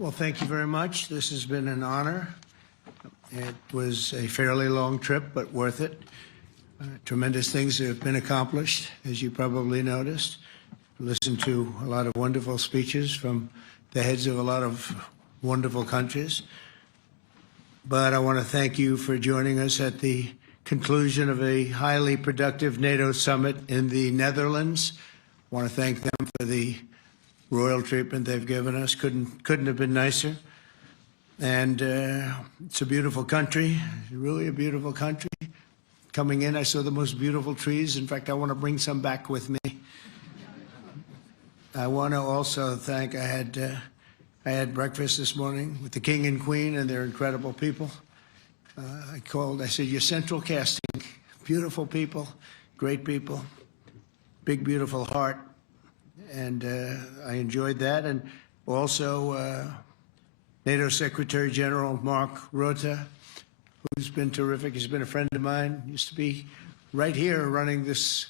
Well, thank you very much. This has been an honor. It was a fairly long trip, but worth it. Tremendous things have been accomplished, as you probably noticed. Listened to a lot of wonderful speeches from the heads of a lot of wonderful countries. But I want to thank you for joining us at the conclusion of a highly productive NATO summit in the Netherlands. I want to thank them for the royal treatment they've given us. Couldn't have been nicer. And it's a beautiful country, really a beautiful country. Coming in, I saw the most beautiful trees. In fact, I want to bring some back with me. I want to also thank, I had breakfast this morning with the King and Queen, and they're incredible people. I said, you're central casting. Beautiful people, great people, big, beautiful heart. And I enjoyed that. And also NATO Secretary General Mark Rutte, who's been terrific. He's been a friend of mine. Used to be right here running this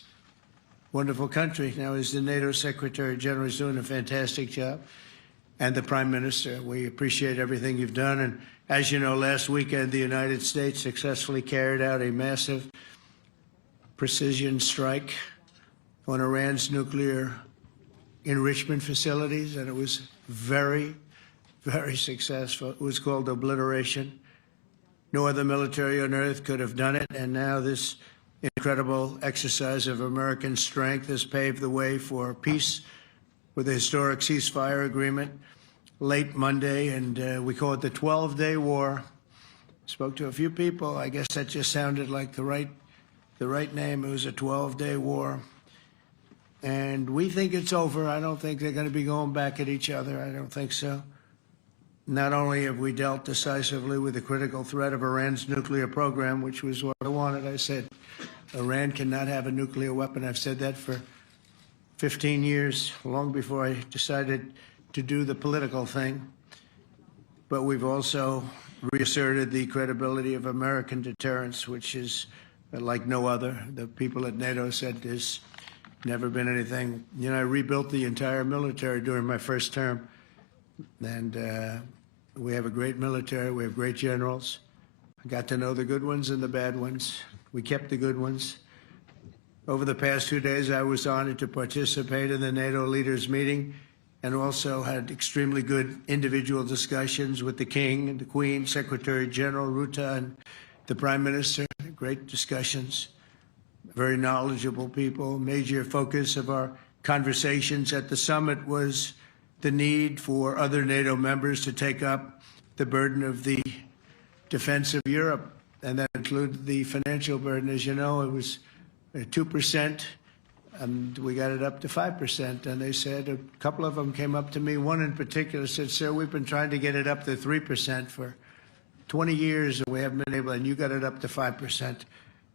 wonderful country. Now he's the NATO Secretary General. He's doing a fantastic job. And the Prime Minister, we appreciate everything you've done. And as you know, last weekend, the United States successfully carried out a massive precision strike on Iran's nuclear enrichment facilities, and it was very, very successful. It was called obliteration. No other military on earth could have done it, and now this incredible exercise of American strength has paved the way for peace with a historic ceasefire agreement late Monday, and we call it the 12-day war. Spoke to a few people. I guess that just sounded like the right name. It was a 12-day war. And we think it's over. I don't think they're going to be going back at each other. I don't think so. Not only have we dealt decisively with the critical threat of Iran's nuclear program, which was what I wanted. I said, Iran cannot have a nuclear weapon. I've said that for 15 years, long before I decided to do the political thing. But we've also reasserted the credibility of American deterrence, which is like no other. The people at NATO said there's never been anything. You know, I rebuilt the entire military during my first term. And we have a great military. We have great generals. I got to know the good ones and the bad ones. We kept the good ones. Over the past 2 days, I was honored to participate in the NATO leaders meeting and also had extremely good individual discussions with the King and the Queen, Secretary General Rutte, and the Prime Minister. Great discussions. Very knowledgeable people. Major focus of our conversations at the summit was the need for other NATO members to take up the burden of the defense of Europe, and that included the financial burden. As you know, it was 2%, and we got it up to 5%. And they said, a couple of them came up to me. One in particular said, sir, we've been trying to get it up to 3% for 20 years, and we haven't been able, and you got it up to 5%.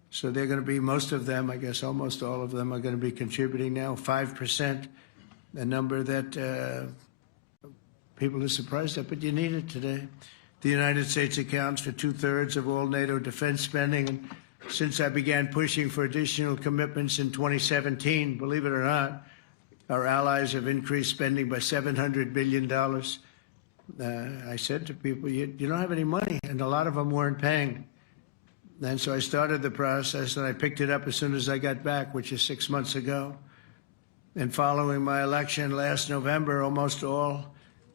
So they're going to be, most of them, I guess almost all of them, are going to be contributing now, 5%, a number that people are surprised at, but you need it today. The United States accounts for 2/3 of all NATO defense spending, and since I began pushing for additional commitments in 2017, believe it or not, our allies have increased spending by $700 billion. I said to people, you don't have any money, and a lot of them weren't paying. And so I started the process, and I picked it up as soon as I got back, which is 6 months ago. And following my election last November, almost all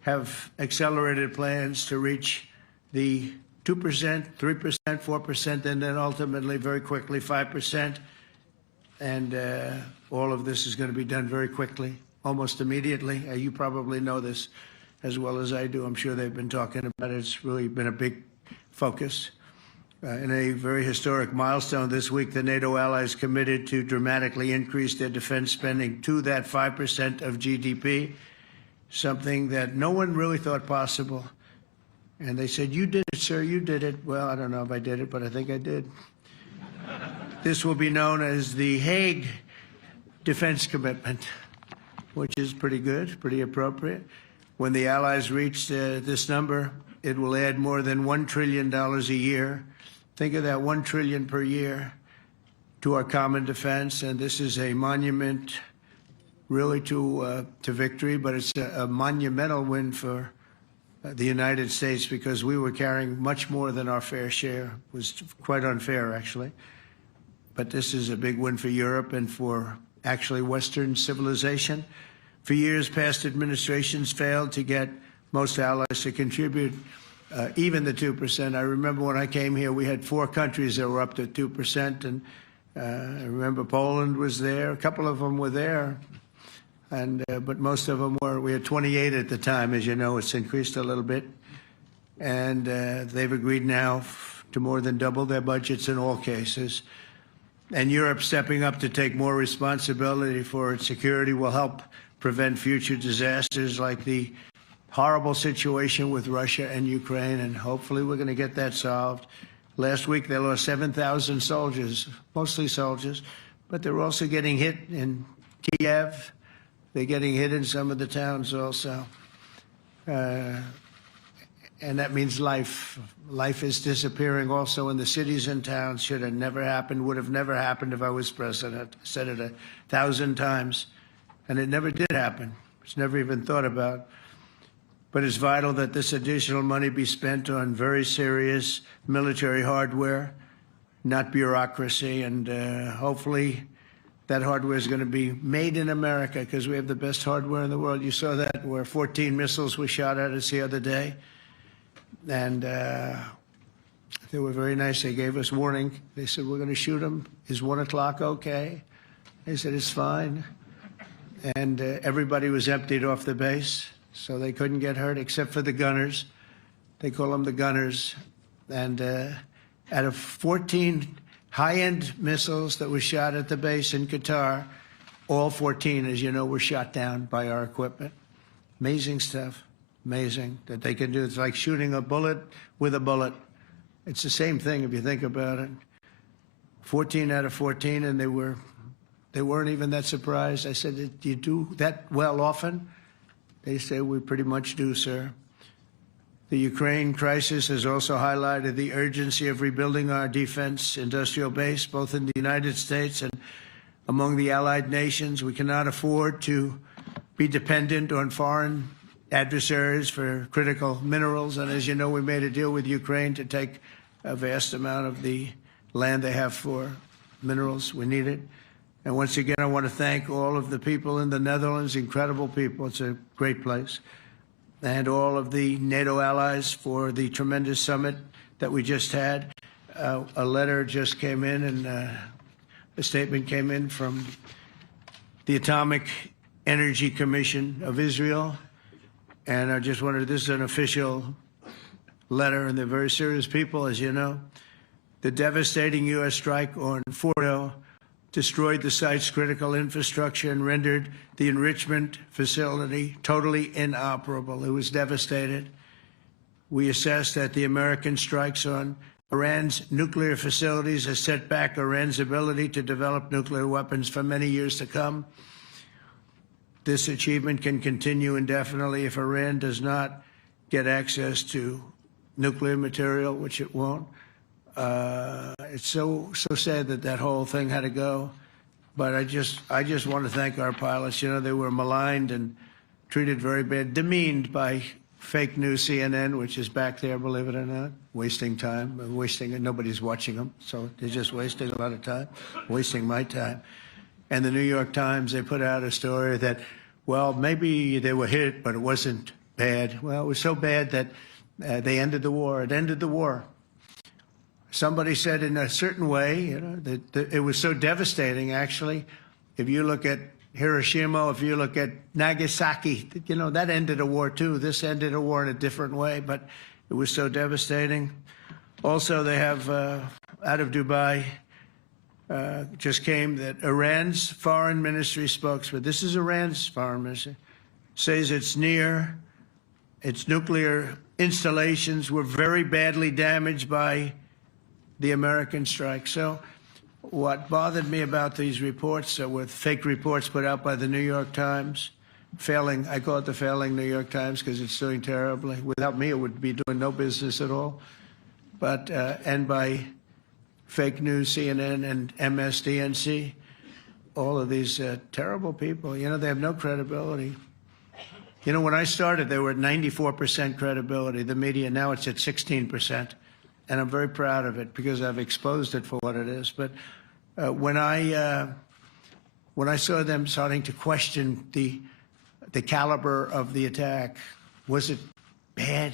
have accelerated plans to reach the 2%, 3%, 4%, and then ultimately, very quickly, 5%. And all of this is going to be done very quickly, almost immediately. You probably know this as well as I do. I'm sure they've been talking about it. It's really been a big focus. In a very historic milestone this week, the NATO allies committed to dramatically increase their defense spending to that 5% of GDP, something that no one really thought possible. And they said, you did it, sir, you did it. Well, I don't know if I did it, but I think I did. This will be known as the Hague Defense Commitment, which is pretty good, pretty appropriate. When the allies reach this number, it will add more than $1 trillion a year. Think of that, $1 trillion per year to our common defense, and this is a monument really to victory, but it's a monumental win for the United States, because we were carrying much more than our fair share. It was quite unfair, actually. But this is a big win for Europe and for actually Western civilization. For years, past administrations failed to get most allies to contribute even the 2%. I remember when I came here, we had 4 countries that were up to 2%, and I remember Poland was there. A couple of them were there, and but most of them were. We had 28 at the time. As you know, it's increased a little bit, and they've agreed now to more than double their budgets in all cases. And Europe stepping up to take more responsibility for its security will help prevent future disasters like the horrible situation with Russia and Ukraine, and hopefully we're going to get that solved. Last week they lost 7,000 soldiers, mostly soldiers, but they're also getting hit in Kiev. They're getting hit in some of the towns also. And that means life. Life is disappearing also in the cities and towns. Should have never happened, would have never happened if I was president. I said it 1,000 times, and it never did happen. It's never even thought about. But it's vital that this additional money be spent on very serious military hardware, not bureaucracy, and hopefully that hardware is going to be made in America, because we have the best hardware in the world. You saw that, where 14 missiles were shot at us the other day. And they were very nice. They gave us warning. They said, we're going to shoot them. Is 1 o'clock okay? They said, it's fine. And everybody was emptied off the base, so they couldn't get hurt except for the gunners. They call them the gunners. And out of 14 high-end missiles that were shot at the base in Qatar, all 14, as you know, were shot down by our equipment. Amazing stuff. Amazing that they can do. It's like shooting a bullet with a bullet. It's the same thing if you think about it. 14 out of 14, and they weren't even that surprised. I said, do you do that well often? They say, we pretty much do, sir. The Ukraine crisis has also highlighted the urgency of rebuilding our defense industrial base, both in the United States and among the allied nations. We cannot afford to be dependent on foreign adversaries for critical minerals. And as you know, we made a deal with Ukraine to take a vast amount of the land they have for minerals. We need it. And once again, I want to thank all of the people in the Netherlands, incredible people. It's a great place. And all of the NATO allies for the tremendous summit that we just had. A letter just came in, and a statement came in from the Atomic Energy Commission of Israel. And I just wanted, this is an official letter, and they're very serious people, as you know. The devastating U.S. strike on Fordo destroyed the site's critical infrastructure and rendered the enrichment facility totally inoperable. It was devastated. We assess that the American strikes on Iran's nuclear facilities has set back Iran's ability to develop nuclear weapons for many years to come. This achievement can continue indefinitely if Iran does not get access to nuclear material, which it won't. It's so sad that that whole thing had to go. But I just want to thank our pilots. You know, they were maligned and treated very bad, demeaned by fake news CNN, which is back there, believe it or not, wasting time, nobody's watching them, so they're just wasting a lot of time, wasting my time. And the New York Times, they put out a story that, well, maybe they were hit, but it wasn't bad. Well, it was so bad that they ended the war. It ended the war. Somebody said in a certain way, you know, that it was so devastating, actually. If you look at Hiroshima, if you look at Nagasaki, you know, that ended a war too. This ended a war in a different way, but it was so devastating. Also, they have, out of Dubai, just came that Iran's foreign ministry spokesman, this is Iran's foreign ministry, says its nuclear installations were very badly damaged by the American strike. So what bothered me about these reports with fake reports put out by the New York Times, failing, I call it the failing New York Times because it's doing terribly. Without me, it would be doing no business at all. But, and by fake news, CNN and MSDNC, all of these terrible people, you know, they have no credibility. You know, when I started, they were at 94% credibility, the media. Now it's at 16%. And I'm very proud of it because I've exposed it for what it is. But when I saw them starting to question the caliber of the attack, was it bad?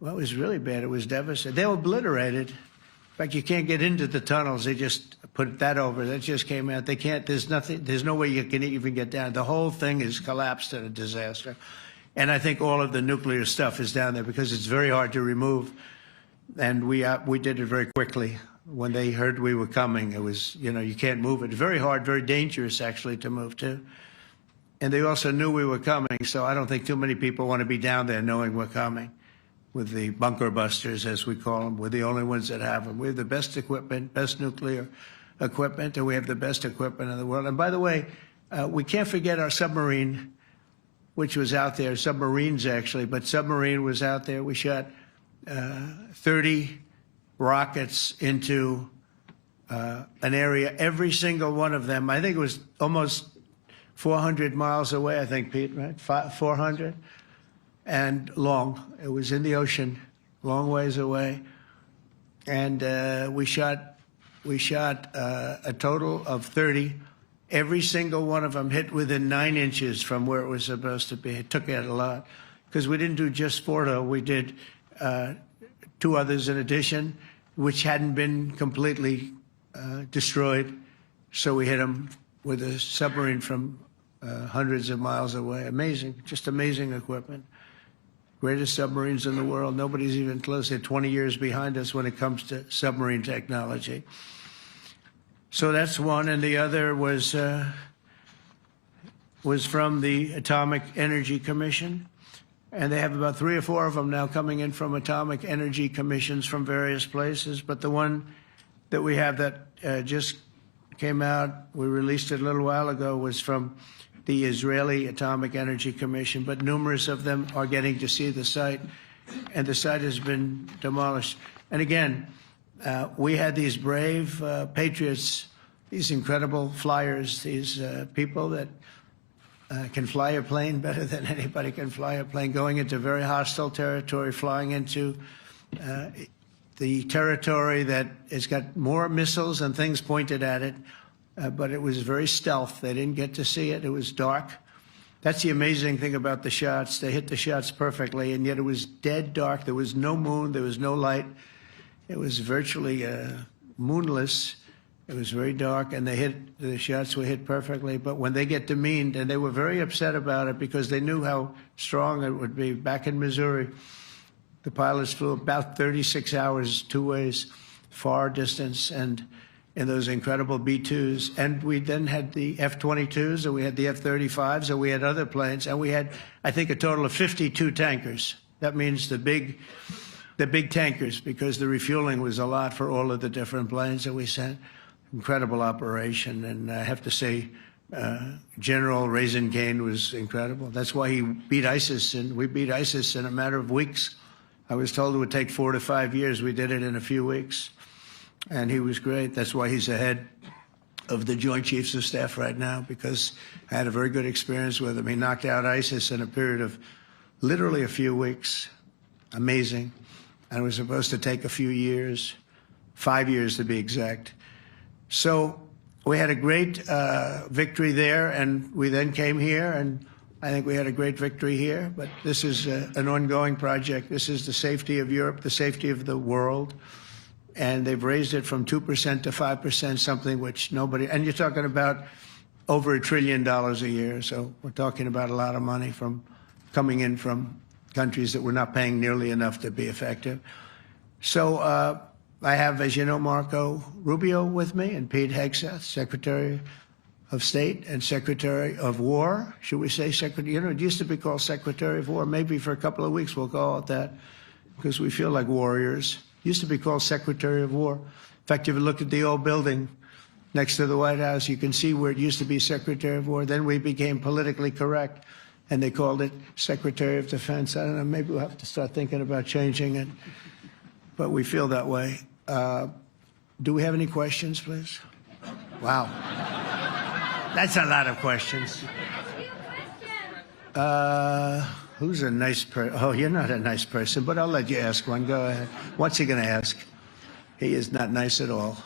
Well, it was really bad. It was devastating. They were obliterated. In fact, you can't get into the tunnels. They just put that over. That just came out. They can't, there's nothing, there's no way you can even get down. The whole thing is collapsed in a disaster. And I think all of the nuclear stuff is down there because it's very hard to remove. And we did it very quickly. When they heard we were coming, it was, you know, you can't move it. It's very hard, very dangerous, actually, to move to. And they also knew we were coming, so I don't think too many people want to be down there knowing we're coming. With the bunker busters, as we call them, we're the only ones that have them. We have the best equipment, best nuclear equipment, and we have the best equipment in the world. And by the way, we can't forget our submarine, which was out there, submarines actually, but submarine was out there. We shot 30 rockets into an area, every single one of them. I think it was almost 400 miles away, I think, Pete, right? 400? And long. It was in the ocean, long ways away. And we shot a total of 30. Every single one of them hit within 9 inches from where it was supposed to be. It took out a lot because we didn't do just Fordo. We did 2 others in addition, which hadn't been completely destroyed. So we hit them with a submarine from hundreds of miles away. Amazing, just amazing equipment. Greatest submarines in the world. Nobody's even close. They're 20 years behind us when it comes to submarine technology. So that's one, and the other was from the Atomic Energy Commission, and they have about 3 or 4 of them now coming in from atomic energy commissions from various places. But the one that we have that just came out, we released it a little while ago, was from the Israeli Atomic Energy Commission, but numerous of them are getting to see the site, and the site has been demolished. And again, we had these brave patriots, these incredible flyers, these people that can fly a plane better than anybody can fly a plane, going into very hostile territory, flying into the territory that has got more missiles and things pointed at it. But it was very stealth. They didn't get to see it. It was dark. That's the amazing thing about the shots. They hit the shots perfectly, and yet it was dead dark. There was no moon. There was no light. It was virtually moonless. It was very dark, and the shots were hit perfectly. But when they get demeaned, and they were very upset about it because they knew how strong it would be. Back in Missouri, the pilots flew about 36 hours, 2 ways, far distance, and in those incredible B-2s. And we then had the F-22s, and we had the F-35s, and we had other planes, and we had, I think, a total of 52 tankers. That means the big tankers, because the refueling was a lot for all of the different planes that we sent. Incredible operation, and I have to say, General Raisin Kane was incredible. That's why he beat ISIS, and we beat ISIS in a matter of weeks. I was told it would take 4 to 5 years. We did it in a few weeks. And he was great. That's why he's the head of the Joint Chiefs of Staff right now, because I had a very good experience with him. He knocked out ISIS in a period of literally a few weeks. Amazing. And it was supposed to take a few years, 5 years to be exact. So we had a great victory there, and we then came here, and I think we had a great victory here. But this is an ongoing project. This is the safety of Europe, the safety of the world. And they've raised it from 2% to 5%, something which nobody, and you're talking about over $1 trillion a year. So we're talking about a lot of money from coming in from countries that were not paying nearly enough to be effective. So I have, as you know, Marco Rubio with me, and Pete Hegseth, Secretary of State and Secretary of War. Should we say Secretary? You know, it used to be called Secretary of War. Maybe for a couple of weeks we'll call it that, because we feel like warriors. Used to be called Secretary of War. In fact, if you look at the old building next to the White House, you can see where it used to be Secretary of War. Then we became politically correct, and they called it Secretary of Defense. I don't know, maybe we'll have to start thinking about changing it, but we feel that way. Do we have any questions, please? Wow. That's a lot of questions. Who's a nice person? Oh, you're not a nice person, but I'll let you ask one. Go ahead. What's he going to ask? He is not nice at all.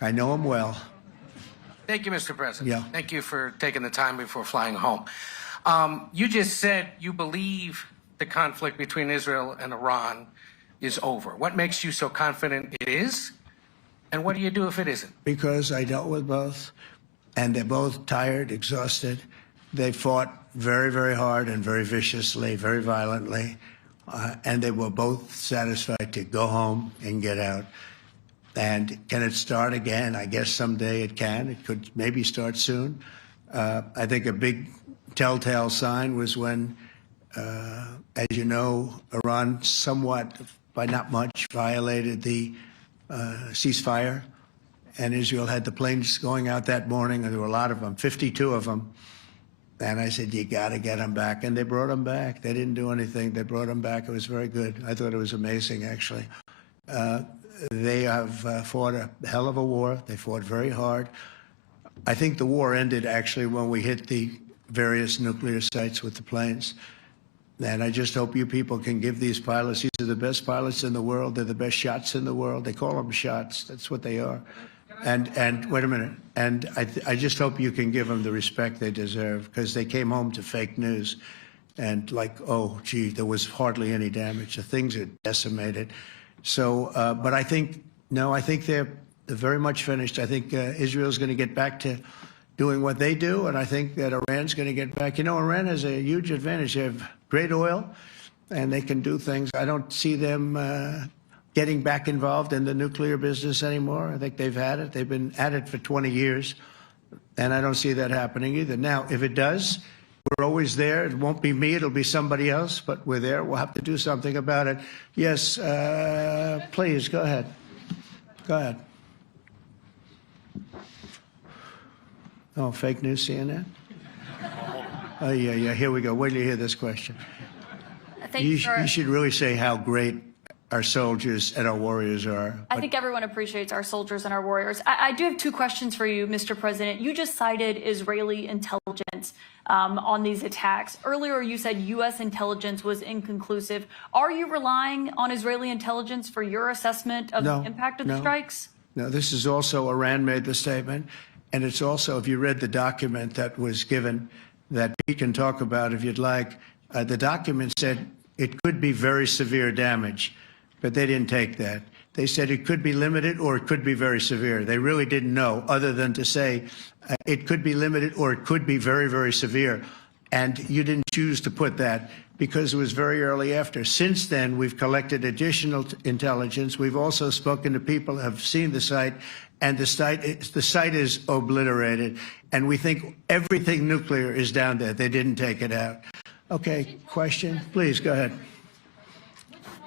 I know him well. Thank you, Mr. President. Yeah. Thank you for taking the time before flying home. You just said you believe the conflict between Israel and Iran is over. What makes you so confident it is? And what do you do if it isn't? Because I dealt with both, and they're both tired, exhausted. They fought very, very hard and very viciously, very violently, and they were both satisfied to go home and get out. And can it start again? I guess someday it can. It could maybe start soon. I think a big telltale sign was when, as you know, Iran somewhat, by not much, violated the ceasefire, and Israel had the planes going out that morning, and there were a lot of them, 52 of them. And I said, you got to get them back. And they brought them back. They didn't do anything. They brought them back. It was very good. I thought it was amazing, actually. They have fought a hell of a war. They fought very hard. I think the war ended, actually, when we hit the various nuclear sites with the planes. And I just hope you people can give these pilots, these are the best pilots in the world. They're the best shots in the world. They call them shots. That's what they are. And wait a minute. And I just hope you can give them the respect they deserve, because they came home to fake news. And like, oh, gee, there was hardly any damage. The things are decimated. So, but I think, no, I think they're very much finished. I think Israel's going to get back to doing what they do. And I think that Iran's going to get back. You know, Iran has a huge advantage. They have great oil, and they can do things. I don't see them getting back involved in the nuclear business anymore. I think they've had it. They've been at it for 20 years, and I don't see that happening either. Now, if it does, we're always there. It won't be me. It'll be somebody else, but we're there. We'll have to do something about it. Yes, please, go ahead. Go ahead. Oh, fake news, CNN? Oh, yeah, here we go. Wait till you hear this question. You should really say how great our soldiers and our warriors are. I think everyone appreciates our soldiers and our warriors. I do have two questions for you, Mr. President. You just cited Israeli intelligence on these attacks. Earlier, you said U.S. intelligence was inconclusive. Are you relying on Israeli intelligence for your assessment of the impact of the strikes? No, this is also, Iran made the statement. And it's also, if you read the document that was given, that Pete can talk about if you'd like, the document said it could be very severe damage, but they didn't take that. They said it could be limited or it could be very severe. They really didn't know, other than to say it could be limited or it could be very, very severe. And you didn't choose to put that because it was very early after. Since then, we've collected additional intelligence. We've also spoken to people who have seen the site, and the site is obliterated. And we think everything nuclear is down there. They didn't take it out. Okay, question? Please, go ahead.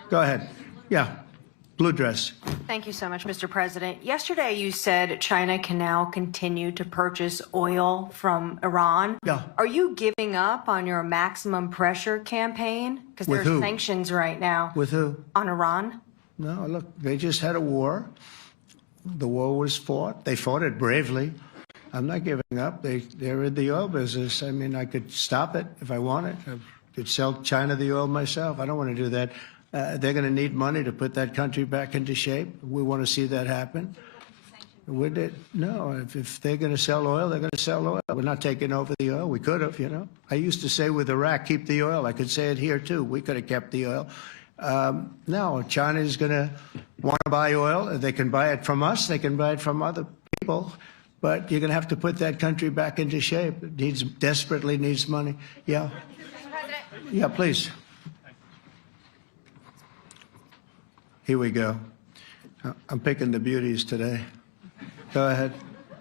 Go ahead. Yeah, blue dress. Thank you so much, Mr. President. Yesterday, you said China can now continue to purchase oil from Iran. Yeah. Are you giving up on your maximum pressure campaign? Because there's sanctions right now. With who? On Iran. No, look, they just had a war. The war was fought. They fought it bravely. I'm not giving up. They're in the oil business. I mean, I could stop it if I wanted. I could sell China the oil myself. I don't want to do that. They're going to need money to put that country back into shape. We want to see that happen. Would it? No, if they're going to sell oil, they're going to sell oil. We're not taking over the oil. We could have, you know. I used to say with Iraq, keep the oil. I could say it here, too. We could have kept the oil. No, China is going to want to buy oil. They can buy it from us. They can buy it from other people. But you're going to have to put that country back into shape. It desperately needs money. Yeah. Yeah, please. Here we go. I'm picking the beauties today. Go ahead.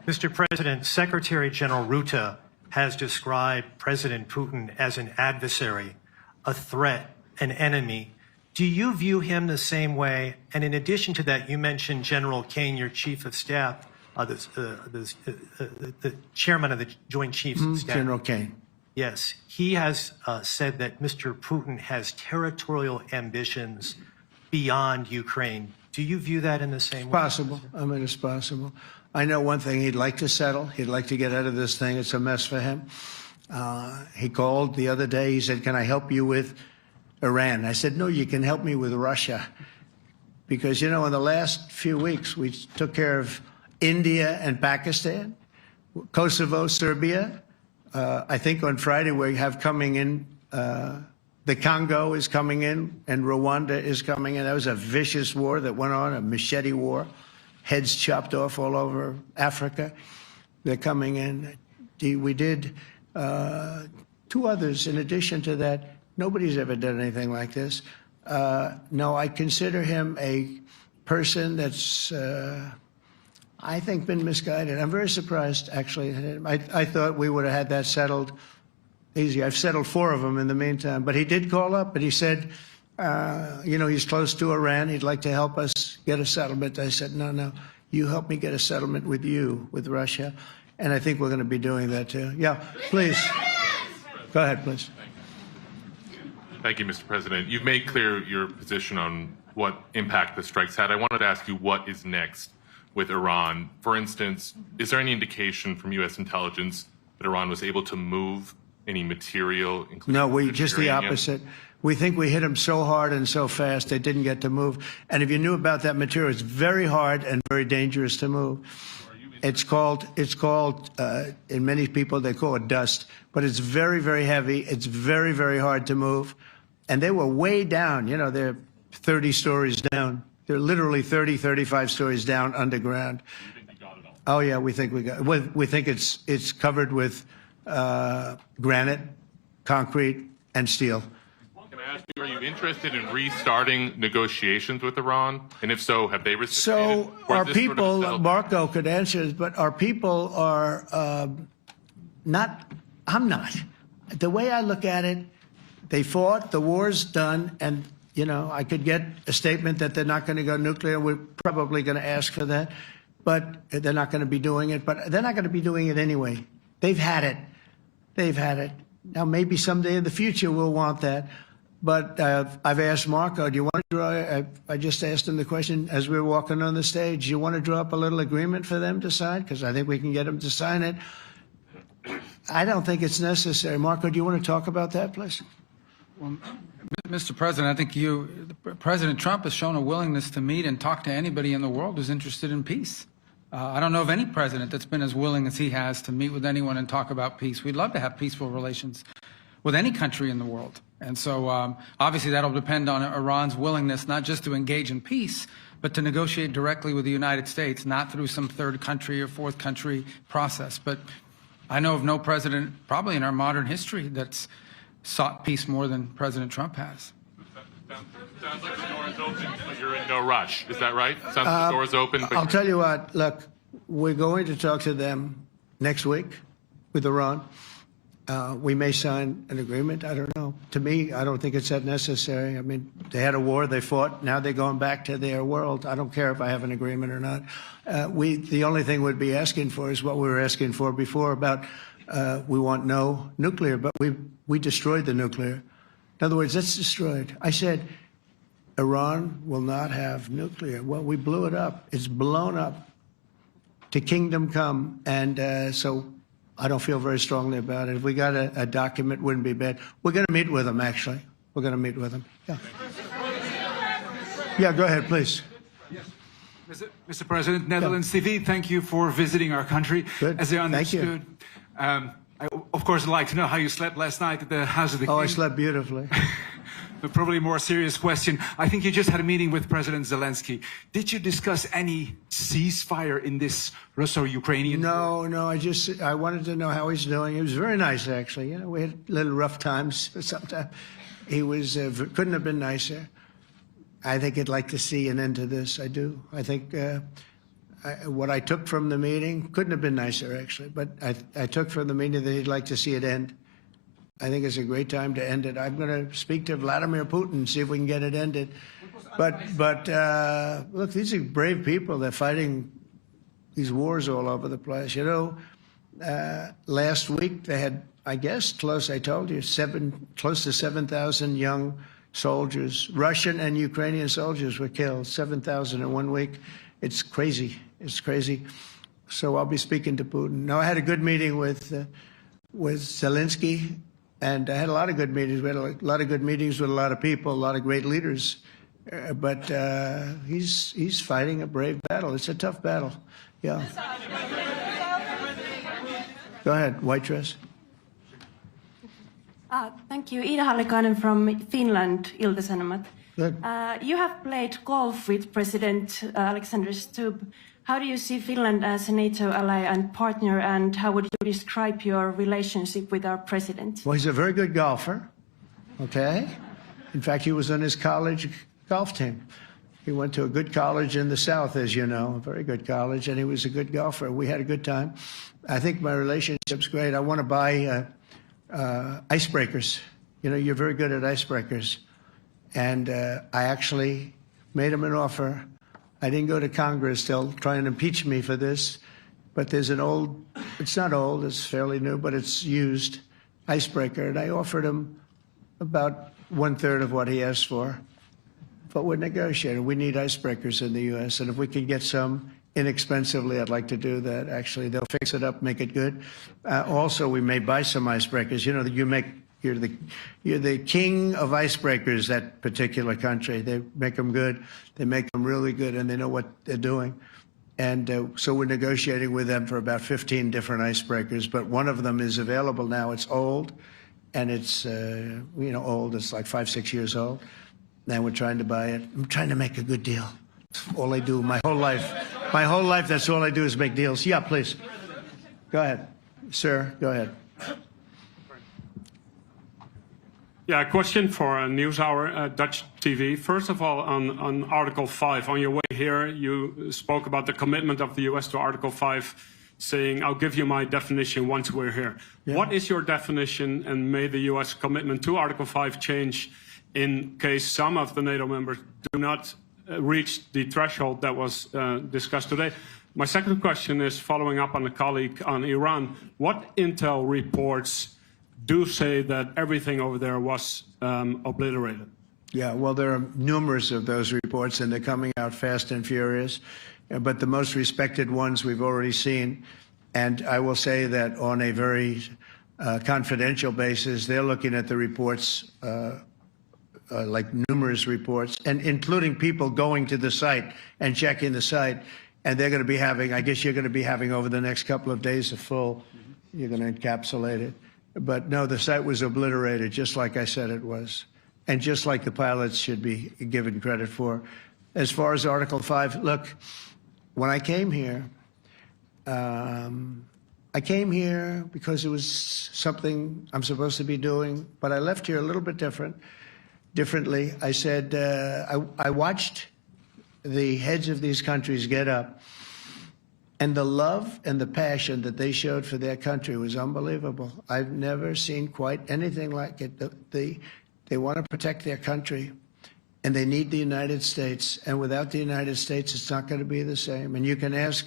Mr. President, Secretary General Rutte has described President Putin as an adversary, a threat, an enemy. Do you view him the same way? And in addition to that, you mentioned General Kane, your chief of staff, the chairman of the Joint Chiefs of Staff. General Kane. Yes. He has said that Mr. Putin has territorial ambitions beyond Ukraine. Do you view that in the same way? Possible. I mean, it's possible. I know one thing. He'd like to settle. He'd like to get out of this thing. It's a mess for him. He called the other day. He said, "Can I help you with Iran?" I said, "No, you can help me with Russia." Because, in the last few weeks, we took care of India and Pakistan, Kosovo, Serbia. I think on Friday we have coming in, the Congo is coming in, and Rwanda is coming in. That was a vicious war that went on, a machete war, heads chopped off all over Africa. They're coming in. We did 2 others in addition to that. Nobody's ever done anything like this. No, I consider him a person that's, I think, been misguided. I'm very surprised, actually. I thought we would have had that settled easy. I've settled 4 of them in the meantime. But he did call up, and he said, he's close to Iran. He'd like to help us get a settlement. I said, no, you help me get a settlement with Russia. And I think we're going to be doing that, too. Yeah, please. Go ahead, please. Thank you, Mr. President. You've made clear your position on what impact the strikes had. I wanted to ask you what is next with Iran. For instance, is there any indication from U.S. intelligence that Iran was able to move any material? No, just the opposite. We think we hit them so hard and so fast they didn't get to move. And if you knew about that material, it's very hard and very dangerous to move. It's called, in many people, they call it dust, but it's very, very heavy. It's very, very hard to move. And they were way down. They're 30 stories down. They're literally 30, 35 stories down underground. You think you got it all? Oh, yeah, we think we got it. We think it's covered with granite, concrete, and steel. Can I ask you, are you interested in restarting negotiations with Iran? And if so, have they reciprocated? So Or is our this sort of people, settled? Marco could answer this, but our people are not, I'm not. The way I look at it, they fought, the war's done, and, I could get a statement that they're not going to go nuclear. We're probably going to ask for that, but they're not going to be doing it. But they're not going to be doing it anyway. They've had it. They've had it. Now, maybe someday in the future we'll want that. But I've asked Marco, do you want to draw, I just asked him the question as we were walking on the stage, do you want to draw up a little agreement for them to sign? Because I think we can get them to sign it. I don't think it's necessary. Marco, do you want to talk about that, please? Well, Mr. President, I think President Trump has shown a willingness to meet and talk to anybody in the world who's interested in peace. I don't know of any president that's been as willing as he has to meet with anyone and talk about peace. We'd love to have peaceful relations with any country in the world. And so obviously that'll depend on Iran's willingness not just to engage in peace, but to negotiate directly with the United States, not through some third country or fourth country process. But I know of no president, probably in our modern history, that's sought peace more than President Trump has. Sounds like the door is open, but you're in no rush. Is that right? Sounds like the door is open. But I'll tell you what, look, we're going to talk to them next week with Iran. We may sign an agreement. I don't know. To me, I don't think it's that necessary. I mean, they had a war, they fought. Now they're going back to their world. I don't care if I have an agreement or not. The only thing we'd be asking for is what we were asking for before about we want no nuclear, but we destroyed the nuclear. In other words, that's destroyed. I said, Iran will not have nuclear. Well, we blew it up. It's blown up to kingdom come. And so I don't feel very strongly about it. If we got a document, wouldn't be bad. We're going to meet with them, actually. We're going to meet with them. Yeah. Yeah, go ahead, please. Yes. Mr. President, Netherlands TV, thank you for visiting our country. Good. As I Thank you. understood, I, of course, would like to know how you slept last night at the House of the King. Oh, I slept beautifully. But probably a more serious question. I think you just had a meeting with President Zelensky. Did you discuss any ceasefire in this Russo-Ukrainian war? No, I wanted to know how he's doing. He was very nice, actually. We had little rough times sometimes. He was, couldn't have been nicer. I think he'd like to see an end to this. I do. I think what I took from the meeting couldn't have been nicer, actually. But I took from the meeting that he'd like to see it end. I think it's a great time to end it. I'm going to speak to Vladimir Putin and see if we can get it ended. But look, these are brave people. They're fighting these wars all over the place. Last week they had, I guess, I told you, close to 7,000 young soldiers, Russian and Ukrainian soldiers were killed, 7,000 in 1 week. It's crazy. It's crazy. So I'll be speaking to Putin. No, I had a good meeting with Zelensky. And I had a lot of good meetings. We had a lot of good meetings with a lot of people, a lot of great leaders. But he's fighting a brave battle. It's a tough battle. Yeah. Go ahead, white dress. Thank you. Ida Hallikainen from Finland, Ilta-Sanomat. Good. You have played golf with President Alexander Stubb. How do you see Finland as a NATO ally and partner, and how would you describe your relationship with our president? Well, he's a very good golfer, okay? In fact, he was on his college golf team. He went to a good college in the South, as you know, a very good college, and he was a good golfer. We had a good time. I think my relationship's great. I want to buy icebreakers. You know, you're very good at icebreakers. And I actually made him an offer. I didn't go to Congress. They'll try and impeach me for this. But there's an old, it's not old, it's fairly new, but it's used icebreaker. And I offered him about 1/3 of what he asked for. But we're negotiating. We need icebreakers in the U.S. And if we can get some inexpensively, I'd like to do that. Actually, they'll fix it up, make it good. Also, we may buy some icebreakers. You know, you're the king of icebreakers, that particular country. They make them good. They make them really good, and they know what they're doing. And so we're negotiating with them for about 15 different icebreakers. But one of them is available now. It's old, and it's, old. It's like 5-6 years old. And we're trying to buy it. I'm trying to make a good deal. All I do my whole life. My whole life, that's all I do is make deals. Yeah, please. Go ahead. Sir, go ahead. Yeah, a question for NewsHour, Dutch TV. First of all, on Article 5, on your way here, you spoke about the commitment of the U.S. to Article 5, saying, I'll give you my definition once we're here. Yeah. What is your definition, and may the U.S. commitment to Article 5 change in case some of the NATO members do not reach the threshold that was discussed today? My second question is following up on a colleague on Iran. What intel reports do say that everything over there was obliterated? Yeah, well, there are numerous of those reports, and they're coming out fast and furious. But the most respected ones we've already seen. And I will say that on a very confidential basis, they're looking at the reports, like numerous reports, and including people going to the site and checking the site. And they're going to be having, I guess you're going to be having over the next couple of days a full, you're going to encapsulate it. But no, the site was obliterated, just like I said it was, and just like the pilots should be given credit for. As far as Article 5, look, when I came here because it was something I'm supposed to be doing, but I left here a little bit differently. I said, I watched the heads of these countries get up, and the love and the passion that they showed for their country was unbelievable. I've never seen quite anything like it. They want to protect their country, and they need the United States. And without the United States, it's not going to be the same. And you can ask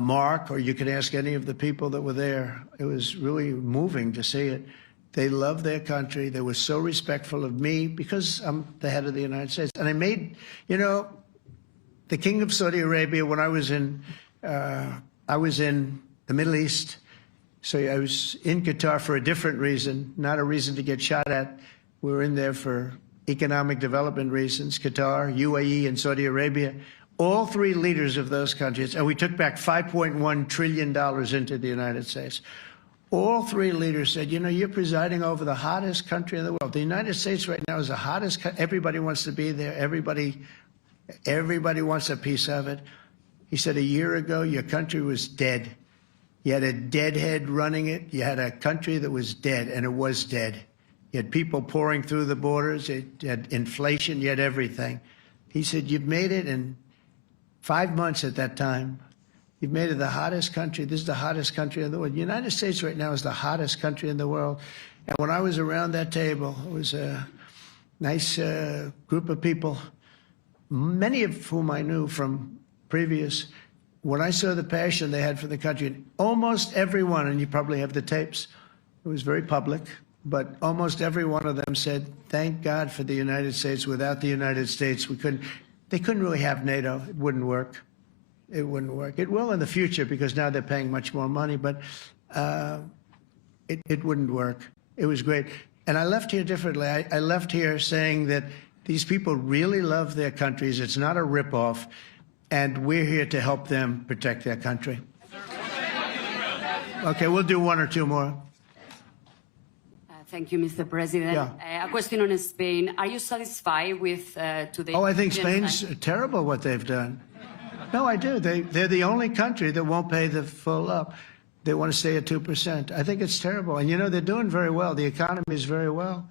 Mark, or you can ask any of the people that were there. It was really moving to see it. They love their country. They were so respectful of me because I'm the head of the United States. And I made, the King of Saudi Arabia, when I was in the Middle East. So I was in Qatar for a different reason, not a reason to get shot at. We were in there for economic development reasons, Qatar, UAE, and Saudi Arabia. All three leaders of those countries, and we took back $5.1 trillion into the United States. All three leaders said, you're presiding over the hottest country in the world. The United States right now is the hottest country. Everybody wants to be there. Everybody wants a piece of it. He said, a year ago, your country was dead. You had a deadhead running it. You had a country that was dead, and it was dead. You had people pouring through the borders. You had inflation. You had everything. He said, you've made it in 5 months at that time. You've made it the hottest country. This is the hottest country in the world. The United States right now is the hottest country in the world. And when I was around that table, it was a nice group of people, many of whom I knew from previous. When I saw the passion they had for the country, almost everyone, and you probably have the tapes, it was very public, but almost every one of them said, thank God for the United States. Without the United States, they couldn't really have NATO. It wouldn't work. It wouldn't work. It will in the future because now they're paying much more money, but it wouldn't work. It was great. And I left here differently. I left here saying that these people really love their countries. It's not a ripoff. And we're here to help them protect their country. Okay, we'll do one or two more. Thank you, Mr. President. Yeah. A question on Spain. Are you satisfied with today? Oh, I think Spain's terrible what they've done. No, I do. They're the only country that won't pay the full up. They want to stay at 2%. I think it's terrible. And, you know, they're doing very well. The economy is very well.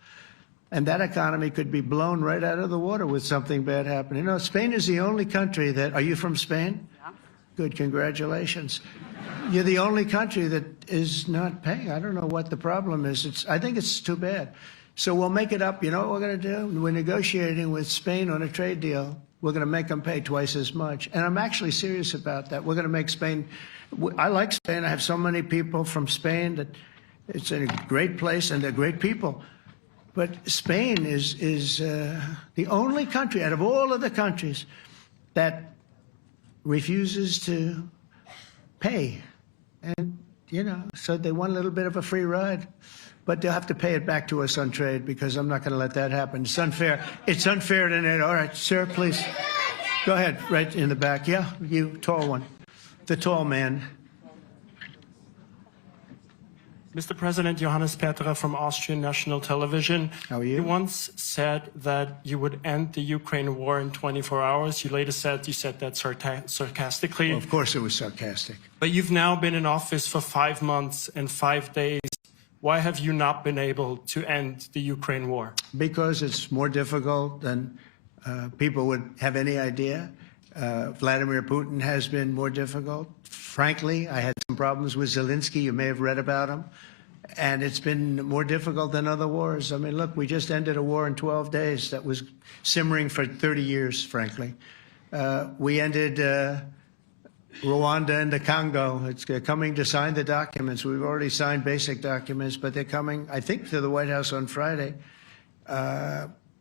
And that economy could be blown right out of the water with something bad happening. You know, Spain is the only country that... Are you from Spain? Yeah. Good, congratulations. You're the only country that is not paying. I don't know what the problem is. I think it's too bad. So we'll make it up. You know what we're going to do? We're negotiating with Spain on a trade deal. We're going to make them pay twice as much. And I'm actually serious about that. We're going to make Spain... I like Spain. I have so many people from Spain that it's a great place and they're great people. But Spain is the only country out of all of the countries that refuses to pay. And, you know, so they want a little bit of a free ride. But they'll have to pay it back to us on trade because I'm not going to let that happen. It's unfair. It's unfair to NATO. All right, sir, please. Go ahead, right in the back. Yeah, you, tall one. The tall man. Mr. President, Johannes Petra from Austrian National Television. How are you? You once said that you would end the Ukraine war in 24 hours. You later said you said that sarcastically. Well, of course it was sarcastic. But you've now been in office for 5 months and 5 days. Why have you not been able to end the Ukraine war? Because it's more difficult than people would have any idea. Vladimir Putin has been more difficult. Frankly, I had some problems with Zelensky. You may have read about him. And it's been more difficult than other wars. I mean, look, we just ended a war in 12 days that was simmering for 30 years, frankly. We ended Rwanda and the Congo. It's coming to sign the documents. We've already signed basic documents, but they're coming, I think, to the White House on Friday.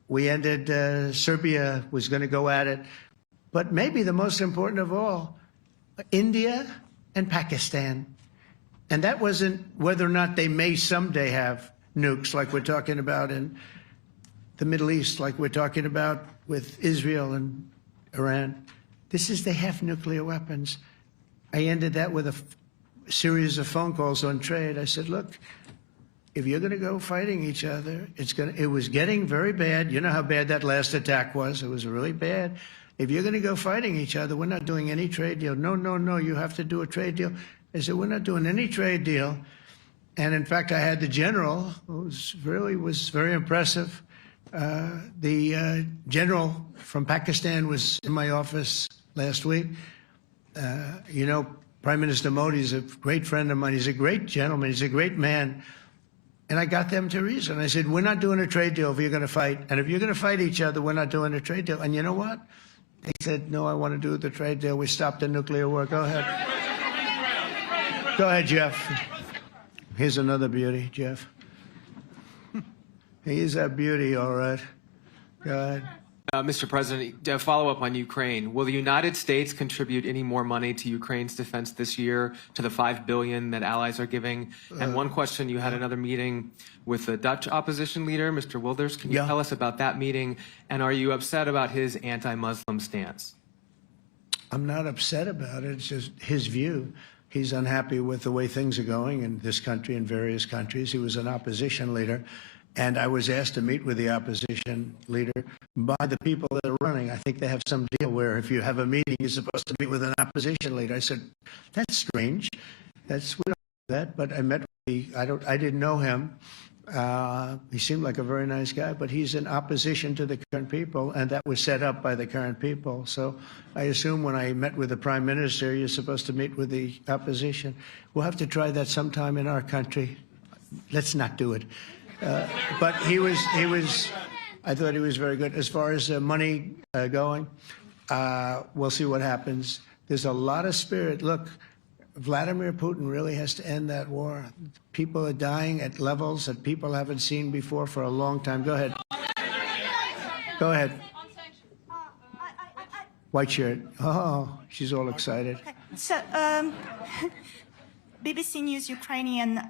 We ended Serbia was going to go at it. But maybe the most important of all, India and Pakistan. And that wasn't whether or not they may someday have nukes like we're talking about in the Middle East, like we're talking about with Israel and Iran. This is they have nuclear weapons. I ended that with a series of phone calls on trade. I said, look, if you're going to go fighting each other, it was getting very bad. You know how bad that last attack was. It was really bad. If you're going to go fighting each other, we're not doing any trade deal. No, no, no, you have to do a trade deal. I said, we're not doing any trade deal. And in fact, I had the general, who was very impressive. The general from Pakistan was in my office last week. You know, Prime Minister Modi is a great friend of mine. He's a great gentleman. He's a great man. And I got them to reason. I said, we're not doing a trade deal if you're going to fight. And if you're going to fight each other, we're not doing a trade deal. And you know what? They said, no, I want to do the trade deal. We stopped the nuclear war. Go ahead. Go ahead, Jeff. Here's another beauty, Jeff. He's a beauty, all right. Go ahead. Mr. President, to follow up on Ukraine, will the United States contribute any more money to Ukraine's defense this year to the $5 billion that allies are giving? And one question, you had another meeting with the Dutch opposition leader, Mr. Wilders. Can you tell us about that meeting? And are you upset about his anti-Muslim stance? I'm not upset about it. It's just his view. He's unhappy with the way things are going in this country and various countries. He was an opposition leader. And I was asked to meet with the opposition leader by the people that are running. I think they have some deal where if you have a meeting, you're supposed to meet with an opposition leader. I said, that's strange. We don't do that. But I met with I didn't know him. He seemed like a very nice guy, but he's in opposition to the current people, and that was set up by the current people. So I assume when I met with the Prime Minister, you're supposed to meet with the opposition. We'll have to try that sometime in our country. Let's not do it. But I thought he was very good. As far as money going, we'll see what happens. There's a lot of spirit. Look, Vladimir Putin really has to end that war. People are dying at levels that people haven't seen before for a long time. Go ahead. Go ahead. White shirt. Oh, she's all excited. So, BBC News Ukrainian.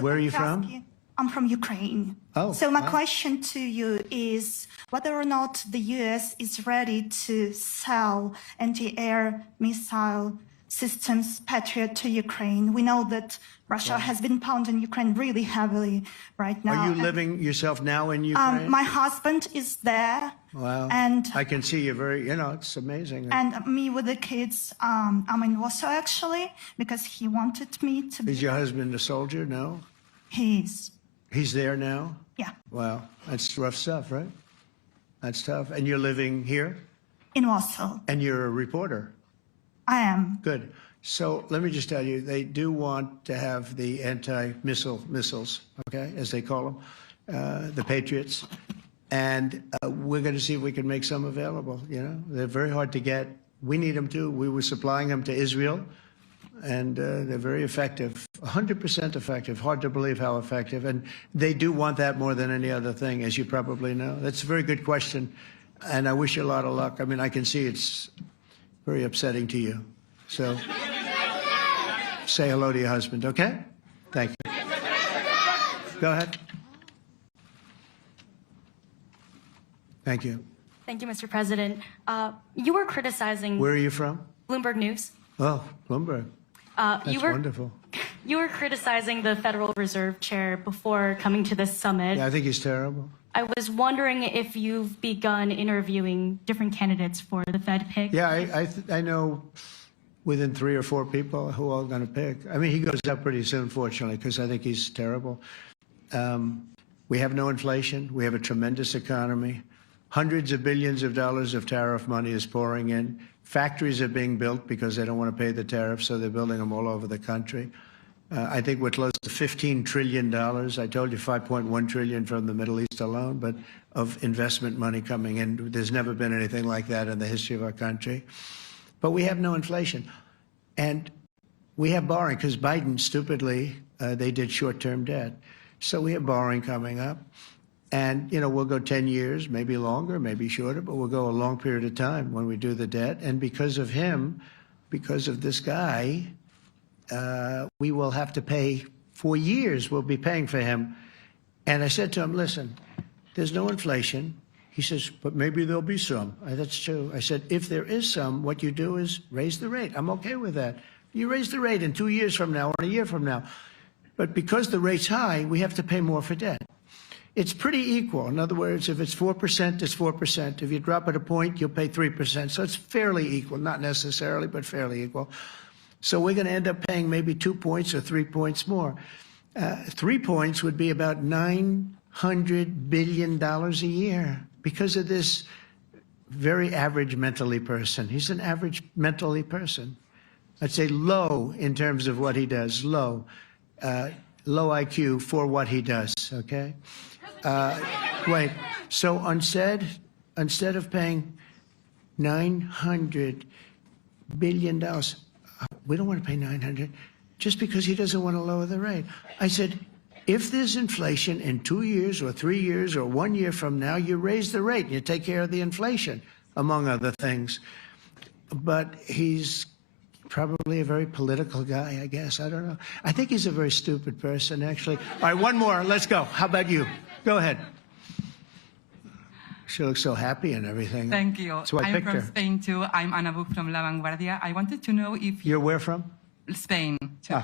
Where are you from? I'm from Ukraine. Oh, so my wow. question to you is whether or not the U.S. is ready to sell anti-air missile systems Patriot to Ukraine. We know that Russia has been pounding Ukraine really heavily right now. Are you living yourself now in Ukraine? My husband is there. Wow. And I can see you very, it's amazing. And me with the kids, I'm in Warsaw actually, because he wanted me to be. Is your husband a soldier? No? He's. He's there now? Yeah. Wow. That's rough stuff, right? That's tough. And you're living here? In Warsaw. And you're a reporter? I am. Good. So let me just tell you, they do want to have the missiles, okay, as they call them, the Patriots. And we're going to see if we can make some available, They're very hard to get. We need them too. We were supplying them to Israel, and they're very effective, 100% effective. Hard to believe how effective. And they do want that more than any other thing, as you probably know. That's a very good question, and I wish you a lot of luck. I mean, I can see it's very upsetting to you. So say hello to your husband, okay? Thank you. Go ahead. Thank you. Thank you, Mr. President. You were criticizing Where are you from? Bloomberg News. Oh, Bloomberg. That's wonderful. You were criticizing the Federal Reserve Chair before coming to this summit. Yeah, I think he's terrible. I was wondering if you've begun interviewing different candidates for the Fed pick. Yeah, I know within 3 or 4 people who are going to pick. I mean, he goes up pretty soon, fortunately, because I think he's terrible. We have no inflation. We have a tremendous economy. Hundreds of billions of dollars of tariff money is pouring in. Factories are being built because they don't want to pay the tariffs, so they're building them all over the country. I think we're close to $15 trillion. I told you $5.1 trillion from the Middle East alone, but of investment money coming in. There's never been anything like that in the history of our country. But we have no inflation. And we have borrowing because Biden, stupidly, they did short-term debt. So we have borrowing coming up. And, we'll go 10 years, maybe longer, maybe shorter, but we'll go a long period of time when we do the debt. And because of him, because of this guy, we will have to pay for years. We'll be paying for him. And I said to him, listen, there's no inflation. He says, but maybe there'll be some. That's true. I said, if there is some, what you do is raise the rate. I'm okay with that. You raise the rate in 2 years from now or a year from now. But because the rate's high, we have to pay more for debt. It's pretty equal. In other words, if it's 4%, it's 4%. If you drop it a point, you'll pay 3%. So it's fairly equal, not necessarily, but fairly equal. So we're going to end up paying maybe 2 points or 3 points more. 3 points would be about $900 billion a year because of this very average mentally person. He's an average mentally person. I'd say low in terms of what he does, low. Low IQ for what he does, okay? Wait, so instead of paying $900 billion, we don't want to pay 900 just because he doesn't want to lower the rate. I said, if there's inflation in 2 years or 3 years or 1 year from now, you raise the rate and you take care of the inflation, among other things. But he's probably a very political guy, I guess. I don't know. I think he's a very stupid person, actually. All right, one more. Let's go. How about you? Go ahead. She looks so happy and everything. Thank you. That's why I I'm picked from her. Spain, too. I'm Ana Buch from La Vanguardia. I wanted to know if... You're where from? Spain, too.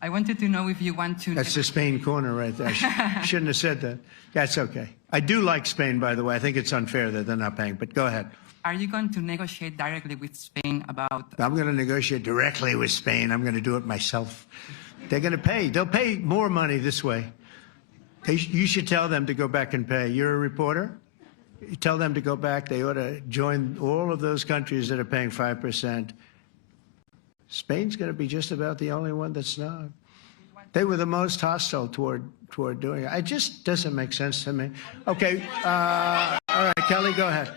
I wanted to know if you want to... That's the Spain corner right there. Shouldn't have said that. That's okay. I do like Spain, by the way. I think it's unfair that they're not paying, but go ahead. Are you going to negotiate directly with Spain about... I'm going to negotiate directly with Spain. I'm going to do it myself. They're going to pay. They'll pay more money this way. You should tell them to go back and pay. You're a reporter? You tell them to go back. They ought to join all of those countries that are paying 5%. Spain's going to be just about the only one that's not. They were the most hostile toward doing it. It just doesn't make sense to me. Okay. All right, Kelly, go ahead.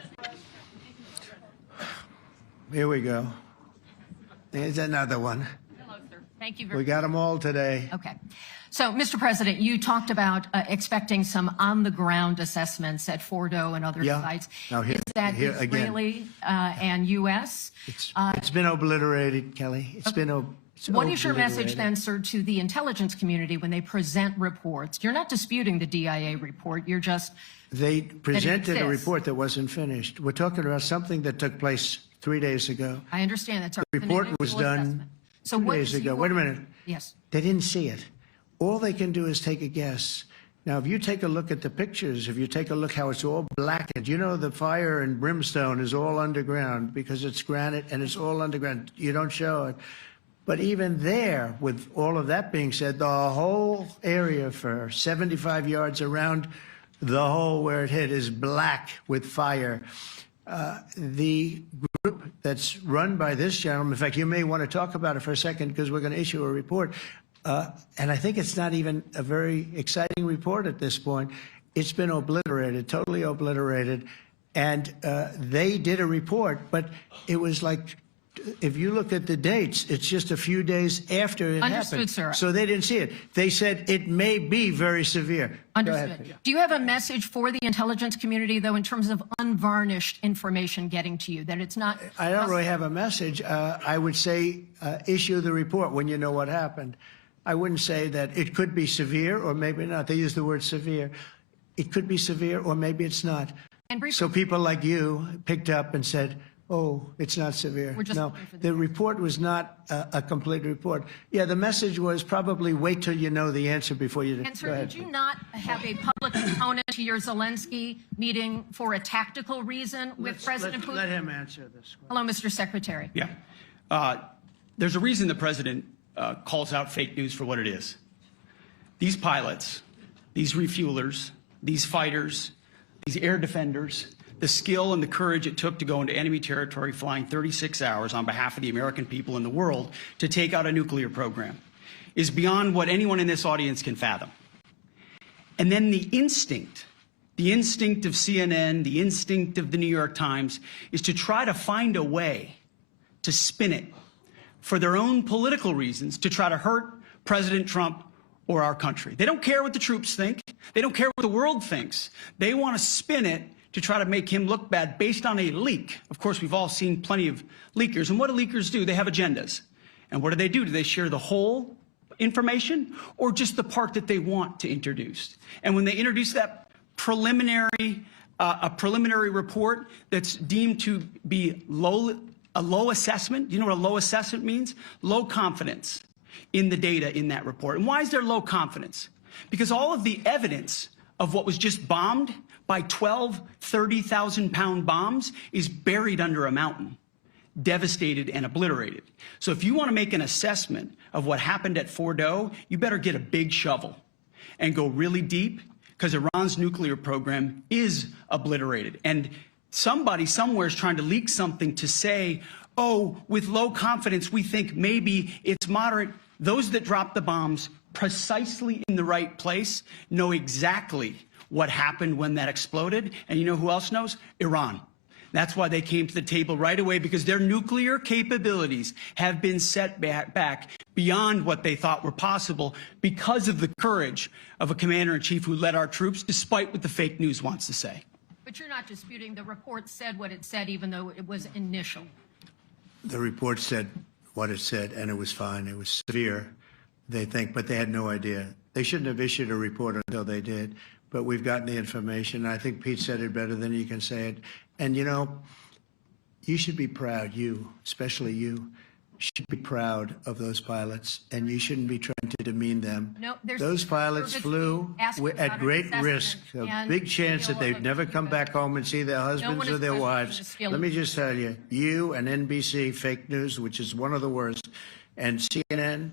Here we go. There's another one. Hello, sir. Thank you We got them all today. Okay. So, Mr. President, you talked about expecting some on-the-ground assessments at Fordo and other sites. Now Is that again. Israeli and U.S.? It's been obliterated, Kelly. It's been What is your message obliterated. then, sir, to the intelligence community when they present reports? You're not disputing the DIA report. You're just They presented a exists. report that wasn't finished. We're talking about something that took place 3 days ago. I understand that's The report was done So 2 what days is ago. your- Wait a minute. Yes. They didn't see it. All they can do is take a guess. Now, if you take a look at the pictures, if you take a look how it's all blackened, you know the fire and brimstone is all underground because it's granite and it's all underground. You don't show it. But even there, with all of that being said, the whole area for 75 yards around the hole where it hit is black with fire. The group that's run by this gentleman, in fact, you may want to talk about it for a second because we're going to issue a report. And I think it's not even a very exciting report at this point. It's been obliterated, totally obliterated. And they did a report, but it was like, if you look at the dates, it's just a few days after it Understood, happened. sir. So they didn't see it. They said it may be very severe. Go Understood. ahead. Do you have a message for the intelligence community, though, in terms of unvarnished information getting to you, that it's not... I don't really have a message. I would say issue the report when you know what happened. I wouldn't say that it could be severe or maybe not. They use the word severe. It could be severe or maybe it's not. And briefly, So people like you picked up and said, oh, it's not severe. We're just No, looking for the the report was not a complete report. Yeah, the message was probably wait till you know the answer before you... And Go sir, ahead. did you not have a public component to your Zelensky meeting for a tactical reason with President Putin? Let him answer this. Hello, Mr. Secretary. Yeah. There's a reason the president calls out fake news for what it is. These pilots, these refuelers, these fighters, these air defenders, the skill and the courage it took to go into enemy territory flying 36 hours on behalf of the American people and the world to take out a nuclear program is beyond what anyone in this audience can fathom. And then the instinct of CNN, the instinct of the New York Times is to try to find a way to spin it for their own political reasons to try to hurt President Trump or our country. They don't care what the troops think. They don't care what the world thinks. They want to spin it to try to make him look bad based on a leak. Of course, we've all seen plenty of leakers. And what do leakers do? They have agendas. And what do? Do they share the whole information or just the part that they want to introduce? And when they introduce that preliminary report that's deemed to be a low assessment, you know what a low assessment means? Low confidence in the data in that report. And why is there low confidence? Because all of the evidence of what was just bombed by 12 30,000-pound bombs is buried under a mountain, devastated and obliterated. So if you want to make an assessment of what happened at Fordo, you better get a big shovel and go really deep, because Iran's nuclear program is obliterated. And somebody somewhere is trying to leak something to say, oh, with low confidence, we think maybe it's moderate. Those that dropped the bombs precisely in the right place know exactly what happened when that exploded. And you know who else knows? Iran. That's why they came to the table right away, because their nuclear capabilities have been set back beyond what they thought were possible because of the courage of a commander-in-chief who led our troops, despite what the fake news wants to say. But you're not disputing the report said what it said, even though it was initial. The report said what it said, and it was fine. It was severe, they think, but they had no idea. They shouldn't have issued a report until they did, but we've gotten the information. I think Pete said it better than you can say it. And, you know, you should be proud, you, especially you, should be proud of those pilots, and you shouldn't be trying to demean them. No, there's Those pilots flew at great risk, a big chance that they'd never come back home and see their husbands or their wives. Let me just tell you, you and NBC, fake news, which is one of the worst, and CNN,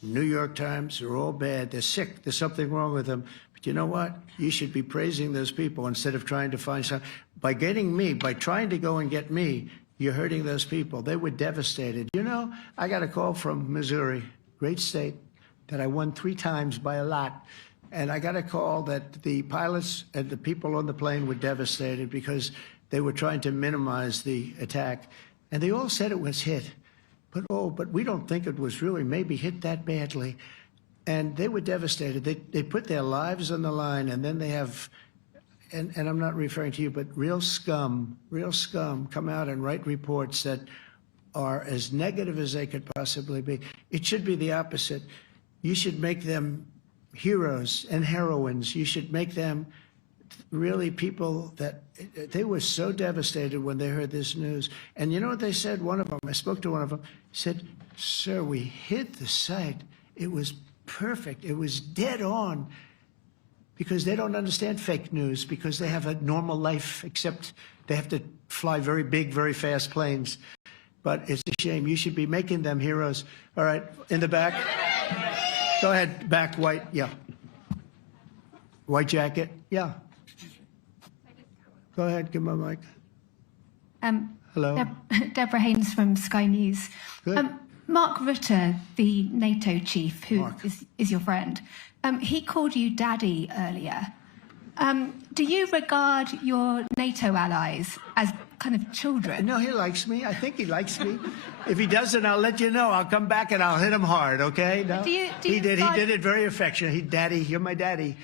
New York Times, are all bad. They're sick. There's something wrong with them. But you know what? You should be praising those people instead of trying to find some. By getting me, by trying to go and get me, you're hurting those people. They were devastated. You know, I got a call from Missouri, great state, that I won 3 times by a lot. And I got a call that the pilots and the people on the plane were devastated because they were trying to minimize the attack. And they all said it was hit. But we don't think it was really maybe hit that badly. And they were devastated. They put their lives on the line, and then they have, and I'm not referring to you, but real scum come out and write reports that are as negative as they could possibly be. It should be the opposite. You should make them heroes and heroines. You should make them really people that they were so devastated when they heard this news. And you know what they said? One of them, I spoke to one of them, said, "Sir, we hit the site. It was perfect. It was dead on." Because they don't understand fake news, because they have a normal life, except they have to fly very big, very fast planes. But it's a shame. You should be making them heroes. All right, in the back. Go ahead, back, white, yeah. White jacket, yeah. Go ahead, give my mic. Hello. Deborah Haynes from Sky News. Good. Mark Rutte, the NATO chief, who is your friend, he called you daddy earlier. Do you regard your NATO allies as kind of children? No, he likes me. I think he likes me. If he doesn't, I'll let you know. I'll come back and I'll hit him hard, okay? No? He did it very affectionate. Daddy, you're my daddy.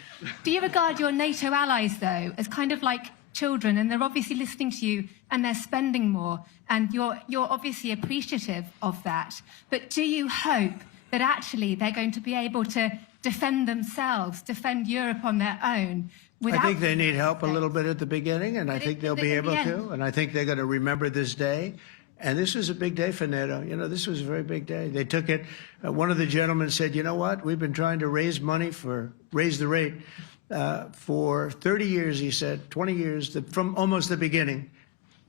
Do you regard your NATO allies, though, as kind of like children, and they're obviously listening to you and they're spending more, and you're obviously appreciative of that, but do you hope that actually they're going to be able to defend themselves, defend Europe on their own? I think they need help a little bit at the beginning, and I think they'll be able to, and I think they're going to remember this day. And this was a big day for NATO. You know, this was a very big day. They took it. One of the gentlemen said, "You know what? We've been trying to raise money raise the rate for 30 years," he said, 20 years, from almost the beginning.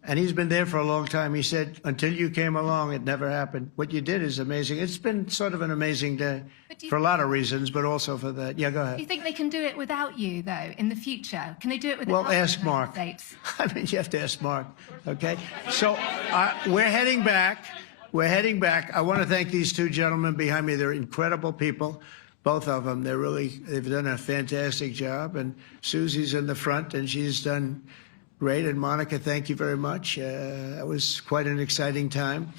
And he's been there for a long time. He said, "Until you came along, it never happened. What you did is amazing." It's been sort of an amazing day for a lot of reasons, but also for that. Yeah, go ahead. Do you think they can do it without you, though, in the future? Can they do it without Well, ask Mark. States? I mean, you have to ask Mark, okay? So we're heading back. We're heading back. I want to thank these two gentlemen behind me. They're incredible people, both of them. They've done a fantastic job. And Susie's in the front, and she's done great. And Monica, thank you very much. It was quite an exciting time.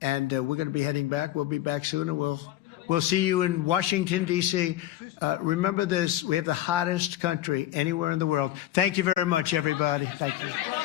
And we're going to be heading back. We'll be back soon, and we'll see you in Washington, D.C. Remember this, we have the hottest country anywhere in the world. Thank you very much, everybody. Thank you.